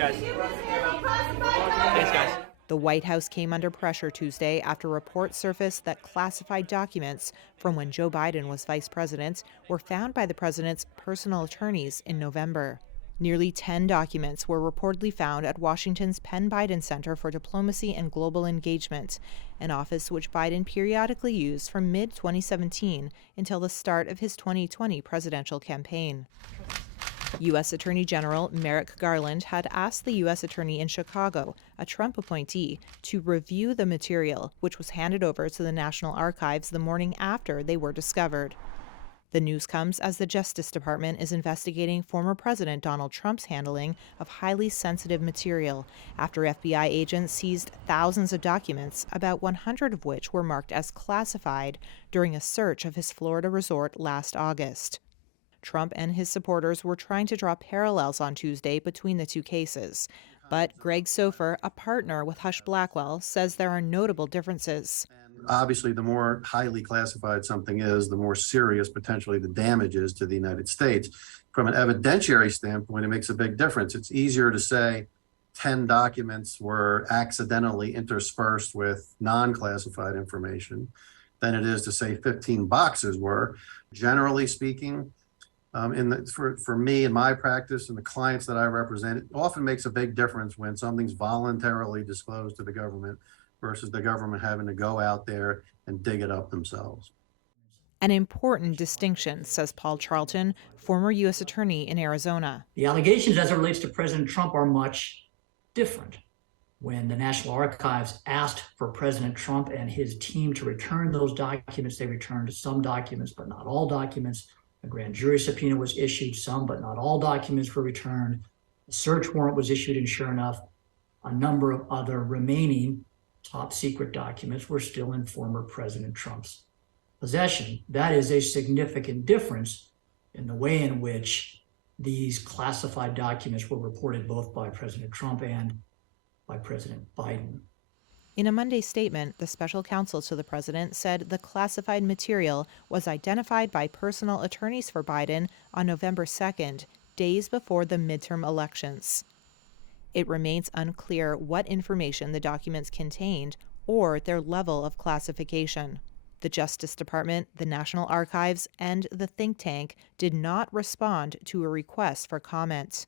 guys. Thanks, guys. The White House came under pressure Tuesday after reports surfaced that classified documents from when Joe Biden was vice president were found by the president's personal attorneys in November. Nearly 10 documents were reportedly found at Washington's Penn Biden Center for Diplomacy and Global Engagement, an office which Biden periodically used from mid-2017 until the start of his 2020 presidential campaign. U.S. Attorney General Merrick Garland had asked the U.S. Attorney in Chicago, a Trump appointee, to review the material, which was handed over to the National Archives the morning after they were discovered. The news comes as the Justice Department is investigating former President Donald Trump's handling of highly sensitive material after FBI agents seized thousands of documents, about 100 of which were marked as classified during a search of his Florida resort last August. Trump and his supporters were trying to draw parallels on Tuesday between the two cases. But Greg Sofer, a partner with Hush Blackwell, says there are notable differences. Obviously, the more highly classified something is, the more serious potentially the damage is to the United States. From an evidentiary standpoint, it makes a big difference. It's easier to say 10 documents were accidentally interspersed with non-classified information than it is to say 15 boxes were. Generally speaking, for me in my practice and the clients that I represent, it often makes a big difference when something's voluntarily disclosed to the government versus the government having to go out there and dig it up themselves. An important distinction, says Paul Charlton, former U.S. Attorney in Arizona. The allegations as it relates to President Trump are much different. When the National Archives asked for President Trump and his team to return those documents, they returned some documents, but not all documents. A grand jury subpoena was issued, some but not all documents were returned. A search warrant was issued, and sure enough, a number of other remaining top secret documents were still in former President Trump's possession. That is a significant difference in the way in which these classified documents were reported both by President Trump and by President Biden. In a Monday statement, the special counsel to the president said the classified material was identified by personal attorneys for Biden on November 2nd, days before the midterm elections. It remains unclear what information the documents contained or their level of classification. The Justice Department, the National Archives, and the think tank did not respond to a request for comment.